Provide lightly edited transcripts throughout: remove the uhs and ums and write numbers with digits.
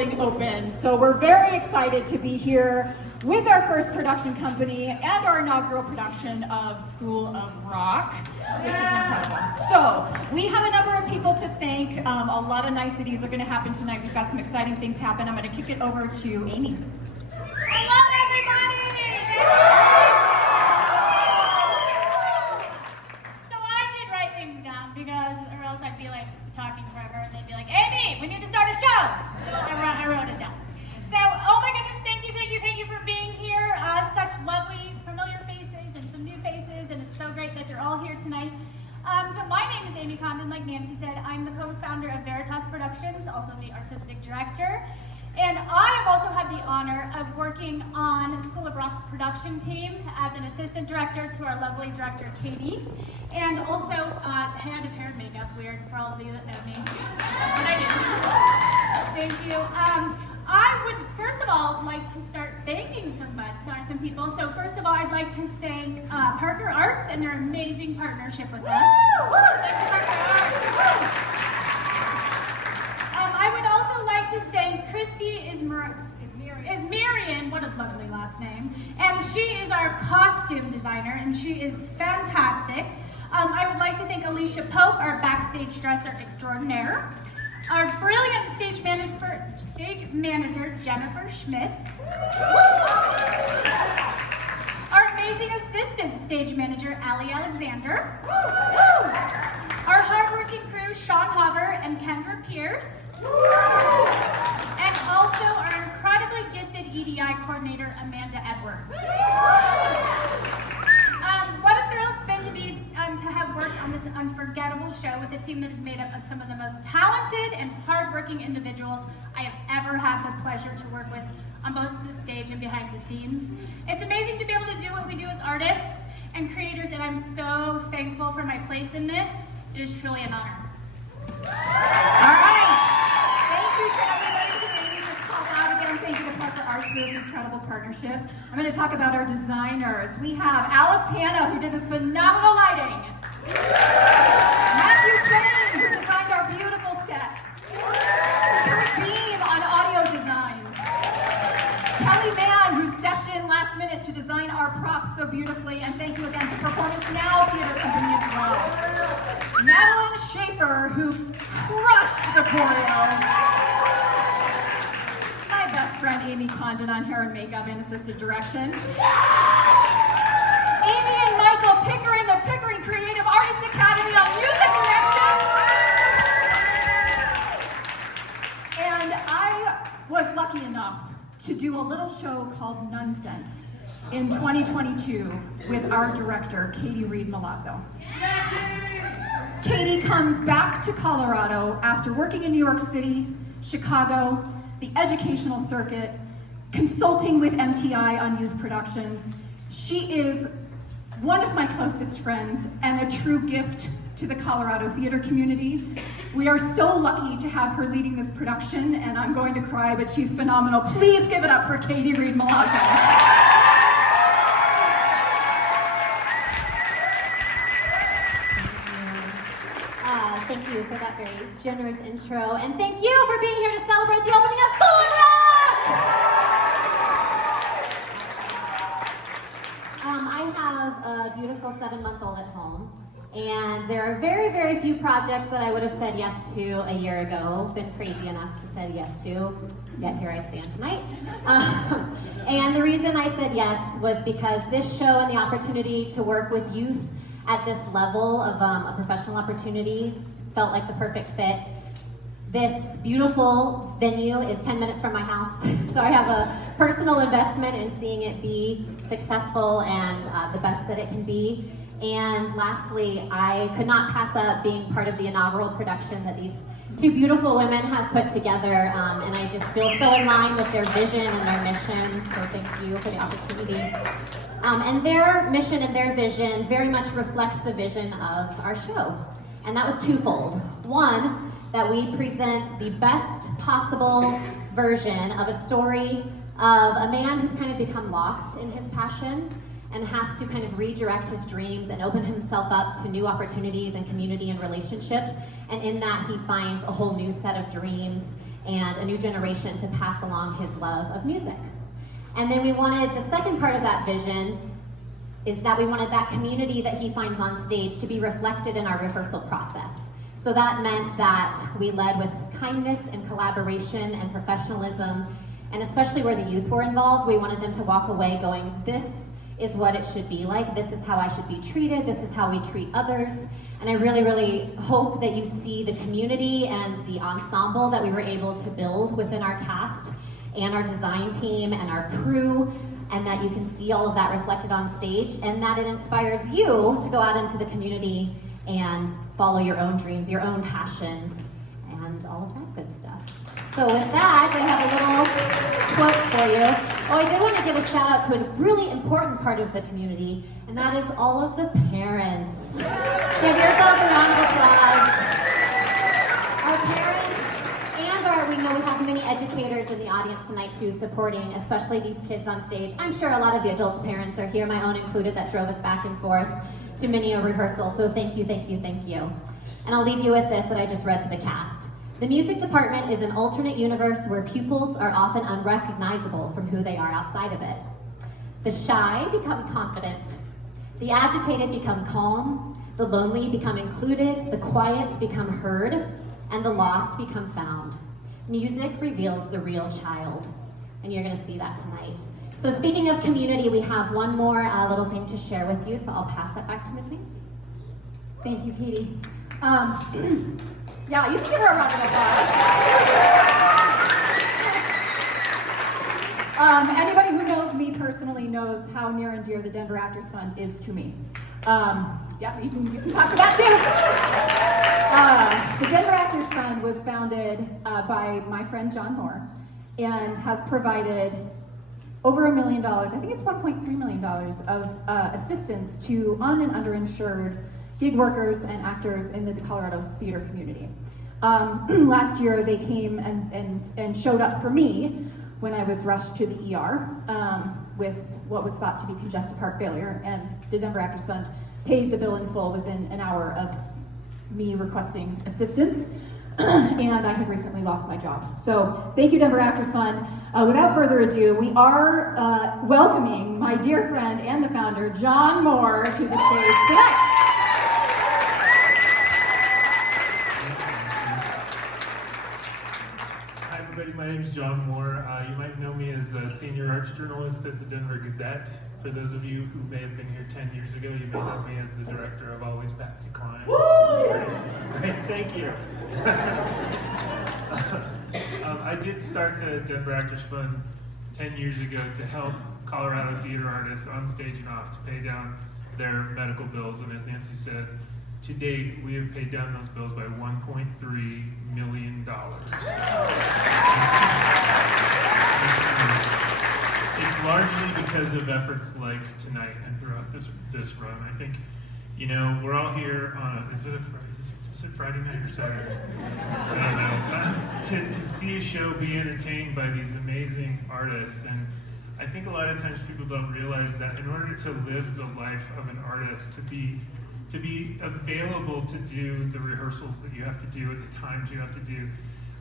building opened. So we're very excited to be here with our first production company and our inaugural production of School of Rock, which is incredible. So we have a number of people to thank. A lot of niceties are going to happen tonight. We've got some exciting things happen. I'm going to kick it over to Amy. Hello, everybody! So I did write things down because, or else I'd be like talking forever, and they'd be like, Amy, we need to start a show. So I wrote it down. So, oh my goodness, thank you for being here. Such lovely, familiar faces and some new faces, and it's so great that you're all here tonight. So my name is Amy Condon, like Nancy said. I'm the co-founder of Veritas Productions, also the artistic director. And I have also had the honor of working on School of Rock's production team as an assistant director to our lovely director, Katie. And also head of hair and makeup, weird for all of you that know me. That's what I do. Thank you. I would, first of all, like to start thanking some people. So first of all, I'd like to thank Parker Arts and their amazing partnership with us. Thank you, Parker Arts. I would also like to thank Christy Ismarian, what a lovely last name, and she is our costume designer, and she is fantastic. I would like to thank Alicia Pope, our backstage dresser extraordinaire. Our brilliant stage manager, Jennifer Schmitz. Our amazing assistant stage manager, Allie Alexander. Our hardworking crew, Sean Hover and Kendra Pierce. And also our incredibly gifted EDI coordinator, Amanda Edwards. What a thrill it's been to have worked on this unforgettable show with a team that is made up of some of the most talented and hardworking individuals I have ever had the pleasure to work with on both the stage and behind the scenes. It's amazing to be able to do what we do as artists and creators, and I'm so thankful for my place in this. It is truly an honor. All right. Thank you to everybody who made me just call out again. Thank you to Parker Arts for this incredible partnership. I'm going to talk about our designers. We have Alex Hanna, who did this phenomenal lighting. Matthew Crane, who designed our beautiful set. Kurt Beam on audio design. Kelly Mann, who stepped in last minute to design our props so beautifully. And thank you again to Performance Now Theater Company as well. Madeline Schaefer, who crushed the choreo. My best friend Amy Condon on hair and makeup and assistant direction. Amy and Michael Pickering of Pickering Creative Artists Academy on music direction. And I was lucky enough to do a little show called Nonsense in 2022 with our director, Katie Reed Milazzo. Katie comes back to Colorado after working in New York City, Chicago, the educational circuit, consulting with MTI on youth productions. She is one of my closest friends and a true gift to the Colorado theater community. We are so lucky to have her leading this production, and I'm going to cry, but she's phenomenal. Please give it up for Katie Reed Milazzo. Thank you for that very generous intro, and thank you for being here to celebrate the opening of School of Rock! I have a beautiful 7-month-old at home, and there are very, very few projects that I would have said yes to a year ago, been crazy enough to say yes to, yet here I stand tonight. And the reason I said yes was because this show and the opportunity to work with youth at this level of a professional opportunity felt like the perfect fit. This beautiful venue is 10 minutes from my house, so I have a personal investment in seeing it be successful and the best that it can be. And lastly, I could not pass up being part of the inaugural production that these two beautiful women have put together, and I just feel so in line with their vision and their mission, so thank you for the opportunity. And their mission and their vision very much reflects the vision of our show. And that was twofold. One, that we present the best possible version of a story of a man who's kind of become lost in his passion and has to kind of redirect his dreams and open himself up to new opportunities and community and relationships. And in that, he finds a whole new set of dreams and a new generation to pass along his love of music. And then we wanted, the second part of that vision is that we wanted that community that he finds on stage to be reflected in our rehearsal process. So that meant that we led with kindness and collaboration and professionalism, and especially where the youth were involved, we wanted them to walk away going, this is what it should be like, this is how I should be treated, this is how we treat others. And I really, really hope that you see the community and the ensemble that we were able to build within our cast and our design team and our crew, and that you can see all of that reflected on stage, and that it inspires you to go out into the community and follow your own dreams, your own passions, and all of that good stuff. So with that, I have a little quote for you. Oh, I did want to give a shout out to a really important part of the community, and that is all of the parents. Give yourselves a round of applause. Our parents, and we know we have many educators in the audience tonight too, supporting especially these kids on stage. I'm sure a lot of the adult parents are here, my own included, that drove us back and forth to many a rehearsal. So thank you, thank you, thank you. And I'll leave you with this that I just read to the cast. The music department is an alternate universe where pupils are often unrecognizable from who they are outside of it. The shy become confident. The agitated become calm. The lonely become included. The quiet become heard. And the lost become found. Music reveals the real child, and you're going to see that tonight. So speaking of community, we have one more little thing to share with you, so I'll pass that back to Miss Nancy. Thank you, Katie. Yeah, you can give her a round of applause. Anybody who knows me personally knows how near and dear the Denver Actors Fund is to me. Yeah, you can talk about that too. The Denver Actors Fund was founded by my friend John Moore and has provided over $1 million, I think it's $1.3 million of assistance to un- and underinsured gig workers and actors in the Colorado theater community. Last year they came and showed up for me when I was rushed to the ER with what was thought to be congestive heart failure, and the Denver Actors Fund paid the bill in full within an hour of me requesting assistance. And I had recently lost my job. So thank you, Denver Actors Fund. Without further ado, we are welcoming my dear friend and the founder, John Moore, to the stage tonight. Hi everybody, my name is John Moore. You might know me as a senior arts journalist at the Denver Gazette. For those of you who may have been here 10 years ago, you may know me as the director of Always Patsy Cline. Great, thank you. I did start the Denver Actors Fund 10 years ago to help Colorado theater artists on stage and off to pay down their medical bills, and as Nancy said, to date, we have paid down those bills by $1.3 million. It's largely because of efforts like tonight and throughout this run. I think, you know, we're all here on is it Friday night or Saturday? I don't know. To see a show be entertained by these amazing artists, and I think a lot of times people don't realize that in order to live the life of an artist, to be available to do the rehearsals that you have to do at the times you have to do,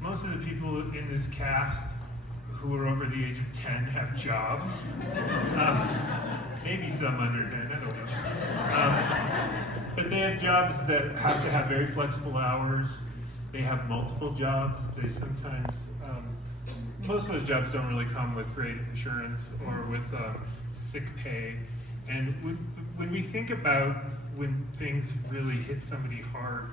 most of the people in this cast who are over the age of 10 have jobs. Maybe some under 10, I don't know. But they have jobs that have to have very flexible hours. They have multiple jobs. They sometimes, most of those jobs don't really come with great insurance or with sick pay. And when we think about when things really hit somebody hard,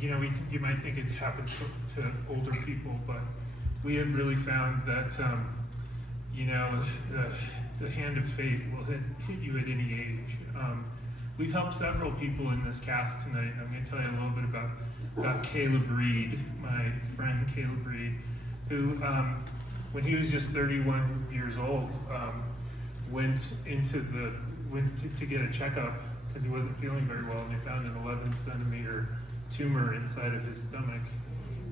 you know, you might think it happens to older people, but we have really found that, you know, the hand of fate will hit you at any age. We've helped several people in this cast tonight. I'm going to tell you a little bit about Caleb Reed, my friend Caleb Reed, who, when he was just 31 years old, went to get a checkup because he wasn't feeling very well, and they found an 11-centimeter tumor inside of his stomach.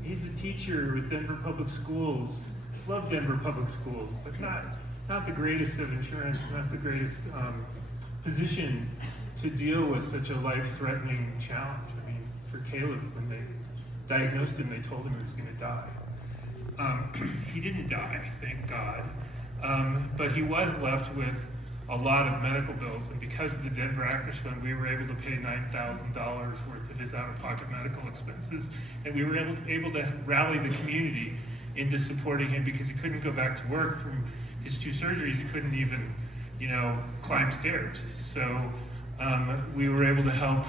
He's a teacher with Denver Public Schools. Love Denver Public Schools, but not the greatest of insurance, not the greatest position to deal with such a life-threatening challenge. I mean, for Caleb, when they diagnosed him, they told him he was going to die. he didn't die, thank God, but he was left with a lot of medical bills, and because of the Denver Actors Fund, we were able to pay $9,000 worth of his out-of-pocket medical expenses, and we were able to rally the community into supporting him because he couldn't go back to work from his 2 surgeries. He couldn't even, climb stairs. So we were able to help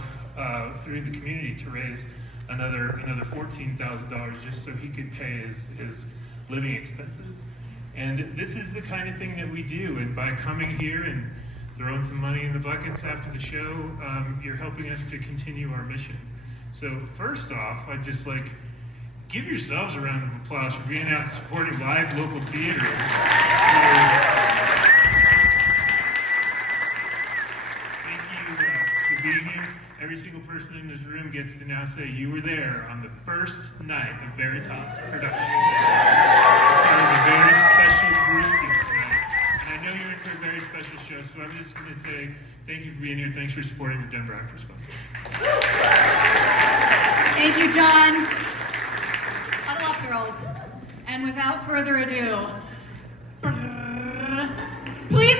through the community to raise another $14,000 just so he could pay his living expenses. And this is the kind of thing that we do. And by coming here and throwing some money in the buckets after the show, you're helping us to continue our mission. So first off, I'd just give yourselves a round of applause for being out supporting live local theater. Thank you for being here. Every single person in this room gets to now say you were there on the first night of Veritas Productions. Part of a very special group here tonight. And I know you're in for a very special show, so I'm just going to say thank you for being here. Thanks for supporting the Denver Actors Fund. Thank you, John. Huddle up, girls. And without further ado, please